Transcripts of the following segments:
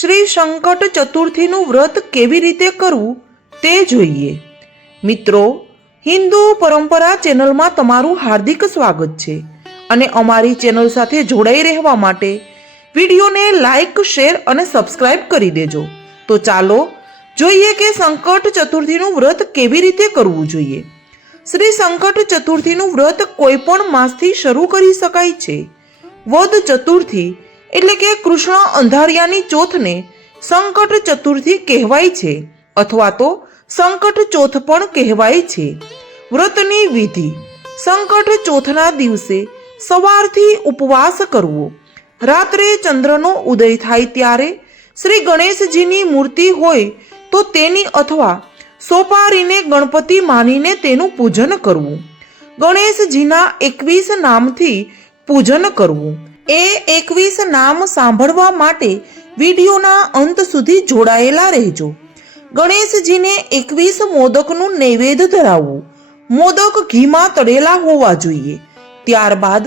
શ્રી સંકટ ચતુર્થીનું વ્રત કેવી રીતે કરવું તે જોઈએ. મિત્રો, હિન્દુ પરંપરા ચેનલમાં તમારું હાર્દિક સ્વાગત છે અને અમારી ચેનલ સાથે જોડાઈ રહેવા માટે વિડીયોને લાઈક, શેર અને સબસ્ક્રાઇબ કરી દેજો. તો ચાલો જોઈએ કે સંકટ ચતુર્થીનું વ્રત કેવી રીતે કરવું જોઈએ. શ્રી સંકટ ચતુર્થીનું વ્રત કોઈ પણ માસથી શરૂ કરી શકાય છે. વદ ચતુર્થી એટલે કે કૃષ્ણ અંધારિયાની ચોથને સંકટ ચતુર્થી કહેવાય છે અથવા તો સંકટ ચોથ પણ કહેવાય છે. વ્રતની વિધિ: સંકટ ચોથના દિવસે સવારથી ઉપવાસ કરવો. રાત્રે ચંદ્રનો ઉદય થાય ત્યારે શ્રી ગણેશજીની મૂર્તિ હોય તો તેની અથવા સોપારીને ગણપતિ માનીને તેનું પૂજન કરવું. ગણેશજીના 21 નામથી પૂજન કરવું. એ 21 નામ સાંભળવા માટે વિડીયોના અંત સુધી જોડાયેલા રહેજો. ગણેશજીને 21 મોદકનું નૈવેદ્ય ધરાવવું. મોદક ઘીમાં તળેલા હોવા જોઈએ. ત્યારબાદ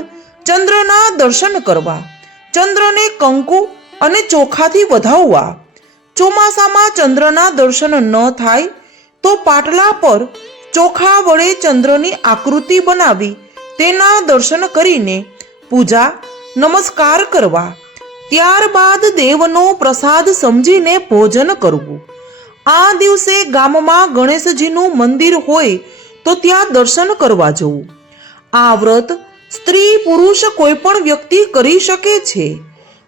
ચંદ્રના દર્શન કરવા. ચંદ્રને કંકુ અને ચોખાથી વધાવવા. ચોમાસામાં ચંદ્રના દર્શન ન થાય તો પાટલા પર ચોખા વડે ચંદ્રની આકૃતિ બનાવી તેના દર્શન કરીને પૂજા નમસ્કાર કરવા. ત્યારબાદ દેવનો પ્રસાદ સમજીને ભોજન કરવું. આ દિવસે ગામમાં ગણેશજીનું મંદિર હોય તો ત્યાં દર્શન કરવા જવું. આ વ્રત સ્ત્રી પુરુષ કોઈ પણ વ્યક્તિ કરી શકે છે.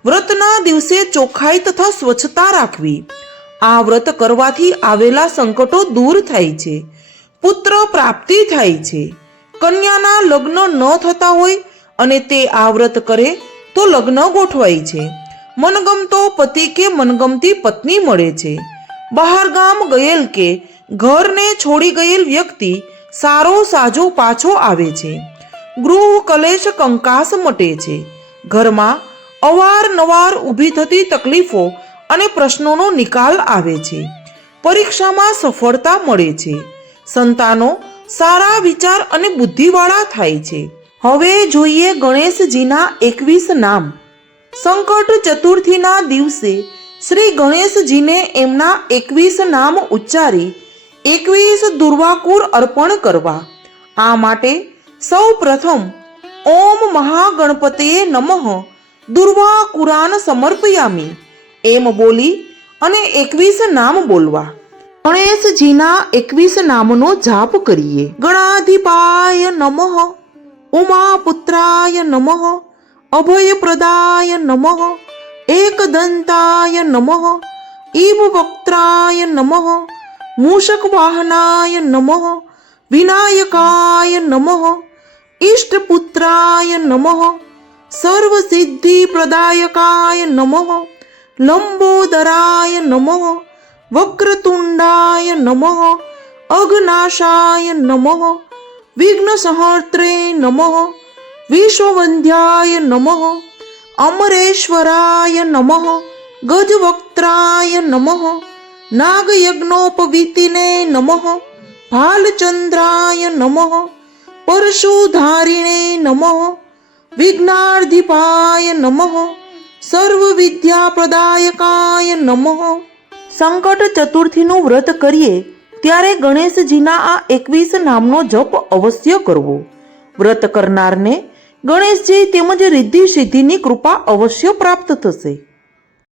વ્રતના દિવસે ચોખ્ખાઈ તથા સ્વચ્છતા રાખવી. આ વ્રત કરવાથી આવેલા સંકટો દૂર થાય છે. પુત્ર પ્રાપ્તિ થાય છે. કન્યાના લગ્ન ન થતા હોય અને તે આ વ્રત કરે તો લગ્ન ગોઠવાય છે. મનગમતો પતિ કે મનગમતી પત્ની મળે છે. બહાર ગામ ગયેલ કે ઘરને છોડી ગયેલ વ્યક્તિ સારો સાજો પાછો આવે છે. ગૃહ કલેશ કંકાસ મટે છે. ઘરમાં અવારનવાર ઊભી થતી તકલીફો અને પ્રશ્નોનો નિકાલ આવે છે. પરીક્ષામાં સફળતા મળે છે. સંતાનો સારા વિચાર અને બુદ્ધિવાળા થાય છે. હવે જોઈએ ગણેશજીના 21 નામ. સંકટ ચતુર્થીના દિવસે શ્રી ગણેશજીને એમના 21 નામ ઉચ્ચારી 21 દુર્વાકુર અર્પણ કરવા. આ માટે સૌ પ્રથમ ઓમ મહાગણપતયે નમઃ દુર્વાકુરાન સમર્પયામિ એમ બોલી અને 21 નામ બોલવા. ગણેશજીના 21 નામનો જાપ કરીએ. ગણાધિપાય નમઃ, ઉમાપુત્રાય નમઃ, અભયપ્રદાય નમઃ, એકદંતાય નમઃ, ઈવવક્ત્રાય નમઃ, મૂષકવાહનાય નમઃ, વિનાયકાય નમઃ, ઇષ્ટપુત્રાય નમઃ, સર્વસિદ્ધિપ્રદાયકાય નમઃ, લંબોદરાય નમઃ, વક્રતુંડાય નમઃ, અઘ્નાશાય નમઃ, વિઘ્નસહર્ત્રે નમઃ, વિશ્વવંદ્યાય નમઃ, અમરેશ્વરાય નમઃ, ગજવક્ત્રાય નમઃ, નાગયજ્ઞોપવીતિને નમઃ, ભાલચંદ્રાય નમઃ, પરશુધારિણે નમઃ, વિઘ્નાર્ધિપાય નમઃ, સર્વવિદ્યાપ્રદાયકાય નમઃ. સંકટ ચતુર્થીનું વ્રત કરીએ ત્યારે ગણેશજીના આ 21 નામનો જપ અવશ્ય કરવો. વ્રત કરનારને ગણેશજી તેમજ રિદ્ધિ સિદ્ધિની કૃપા અવશ્ય પ્રાપ્ત થશે.